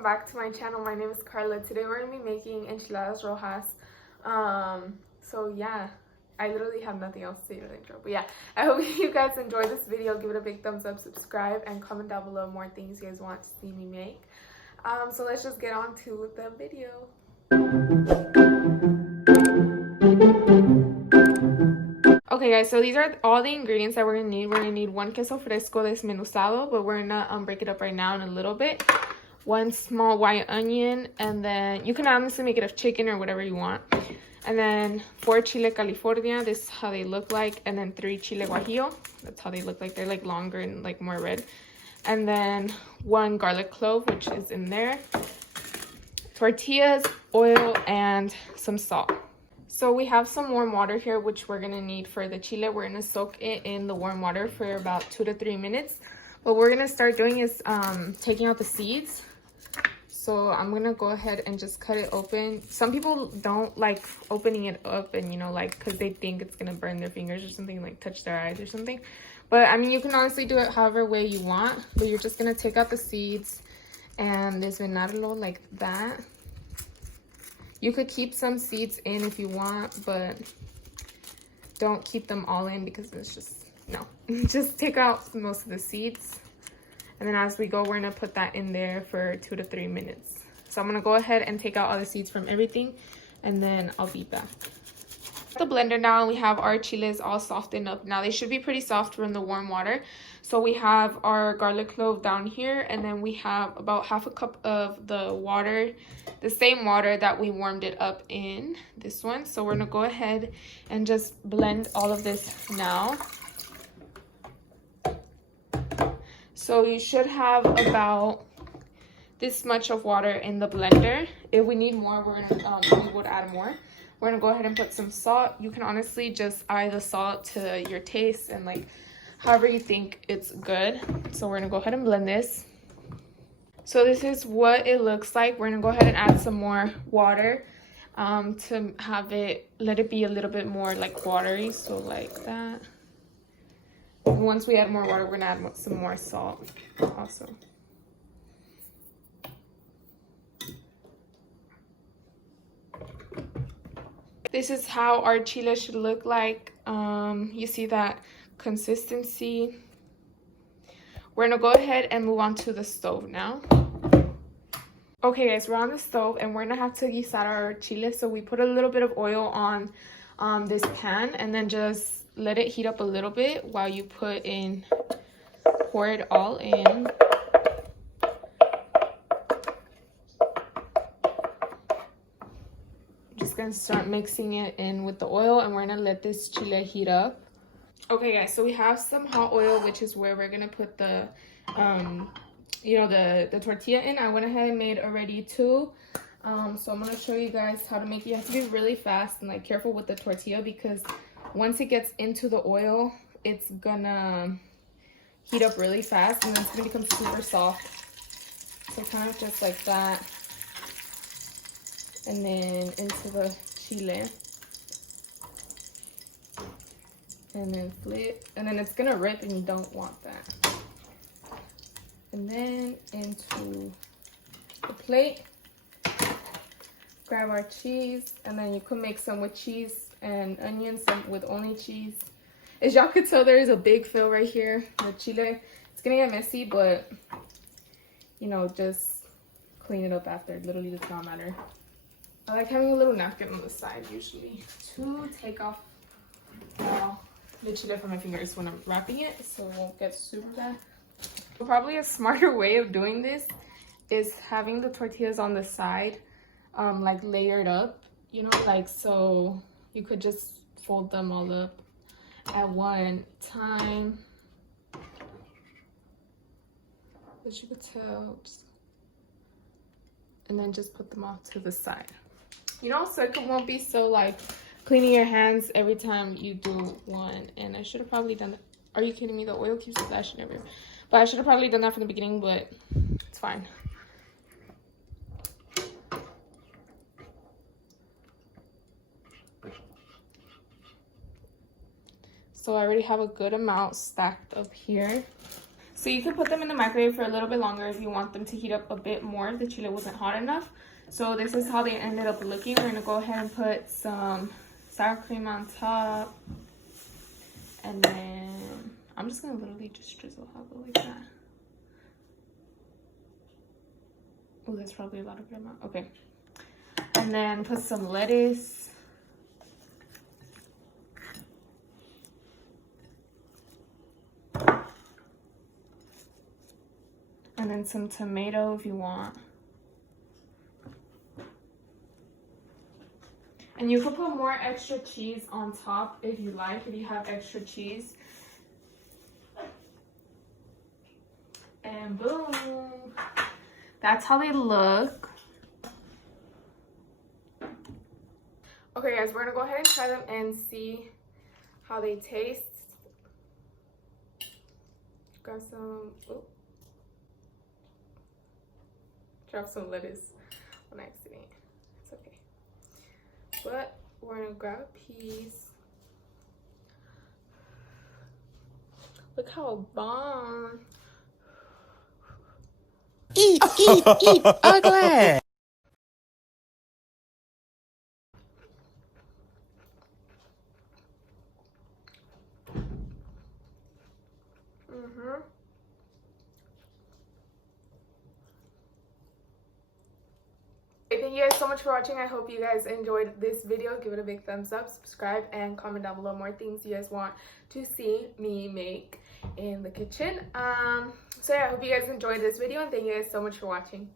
welcome back to my channel. My name is Carla. Today we're gonna be making enchiladas rojas. So yeah, I literally have nothing else to say to the intro, but yeah, I hope you guys enjoyed this video. Give it a big thumbs up, subscribe, and comment down below more things you guys want to see me make. So let's just get on to the video. Okay guys, so these are all the ingredients that we're gonna need. We're gonna need 1 queso fresco desmenuzado, but we're gonna break it up right now in a little bit. 1 small white onion, and then you can honestly make it of chicken or whatever you want. And then 4 chile California, this is how they look like. And then 3 chile guajillo, that's how they look like. They're like longer and like more red. And then 1 garlic clove, which is in there. Tortillas, oil, and some salt. So we have some warm water here, which we're gonna need for the chile. We're gonna soak it in the warm water for about 2 to 3 minutes. What we're gonna start doing is taking out the seeds. So I'm gonna go ahead and just cut it open. Some people don't like opening it up and, you know, like, because they think it's gonna burn their fingers or something, like touch their eyes or something. But I mean, you can honestly do it however way you want. But you're just gonna take out the seeds and desvenarlo like that. You could keep some seeds in if you want, but don't keep them all in because it's just, no. Just take out most of the seeds. And then as we go, we're gonna put that in there for 2 to 3 minutes. So I'm gonna go ahead and take out all the seeds from everything, and then I'll be back. The blender now, and we have our chiles all softened up. Now they should be pretty soft from the warm water. So we have our garlic clove down here, and then we have about 1/2 cup of the water, the same water that we warmed it up in, this one. So we're gonna go ahead and just blend all of this now. So you should have about this much of water in the blender. If we need more, we're gonna we would add more. We're gonna go ahead and put some salt. You can honestly just eye the salt to your taste and like however you think it's good. So we're gonna go ahead and blend this. So this is what it looks like. We're gonna go ahead and add some more water to have it, let it be a little bit more like watery. So like that. Once we add more water, we're gonna add some more salt also. This is how our chile should look like. You see that consistency. We're gonna go ahead and move on to the stove now. Okay guys, we're on the stove and we're gonna have to guisar our chile. So we put a little bit of oil on this pan and then just let it heat up a little bit while you pour it all in. Just gonna start mixing it in with the oil, and we're gonna let this chile heat up. Okay guys, so we have some hot oil, which is where we're gonna put the you know, the tortilla in. I went ahead and made already 2. So I'm gonna show you guys how to make it. You have to be really fast and like careful with the tortilla because once it gets into the oil, it's gonna heat up really fast and then it's gonna become super soft. So kind of just like that. And then into the chile. And then flip. And then it's gonna rip and you don't want that. And then into the plate. Grab our cheese. And then you can make some with cheese and onions, some with only cheese. As y'all could tell, there is a big fill right here. The chile, it's gonna get messy, but you know, just clean it up after. It literally does not matter. I like having a little napkin on the side usually to take off the chile from my fingers when I'm wrapping it, so it won't get super bad. Probably a smarter way of doing this is having the tortillas on the side, like layered up, you know, like so you could just fold them all up at one time. As you could tell, and then just put them off to the side. You know, so it won't be so like cleaning your hands every time you do one. And I should have probably done that. Are you kidding me? The oil keeps splashing everywhere. But I should have probably done that from the beginning, but it's fine. So I already have a good amount stacked up here. So you can put them in the microwave for a little bit longer if you want them to heat up a bit more if the chile wasn't hot enough. So this is how they ended up looking. We're gonna go ahead and put some sour cream on top. And then I'm just gonna literally just drizzle half of it like that. Oh, that's probably a lot of good amount. Okay. And then put some lettuce. And then some tomato if you want. And you could put more extra cheese on top if you like, if you have extra cheese. And boom. That's how they look. Okay guys, we're gonna go ahead and try them and see how they taste. Got some, oh. Dropped some lettuce on accident. It's okay. But we're gonna grab a piece. Look how bomb. Eat, ugly. Thank you guys so much for watching. I hope you guys enjoyed this video. Give it a big thumbs up, subscribe, and comment down below more things you guys want to see me make in the kitchen. So yeah, I hope you guys enjoyed this video, and thank you guys so much for watching.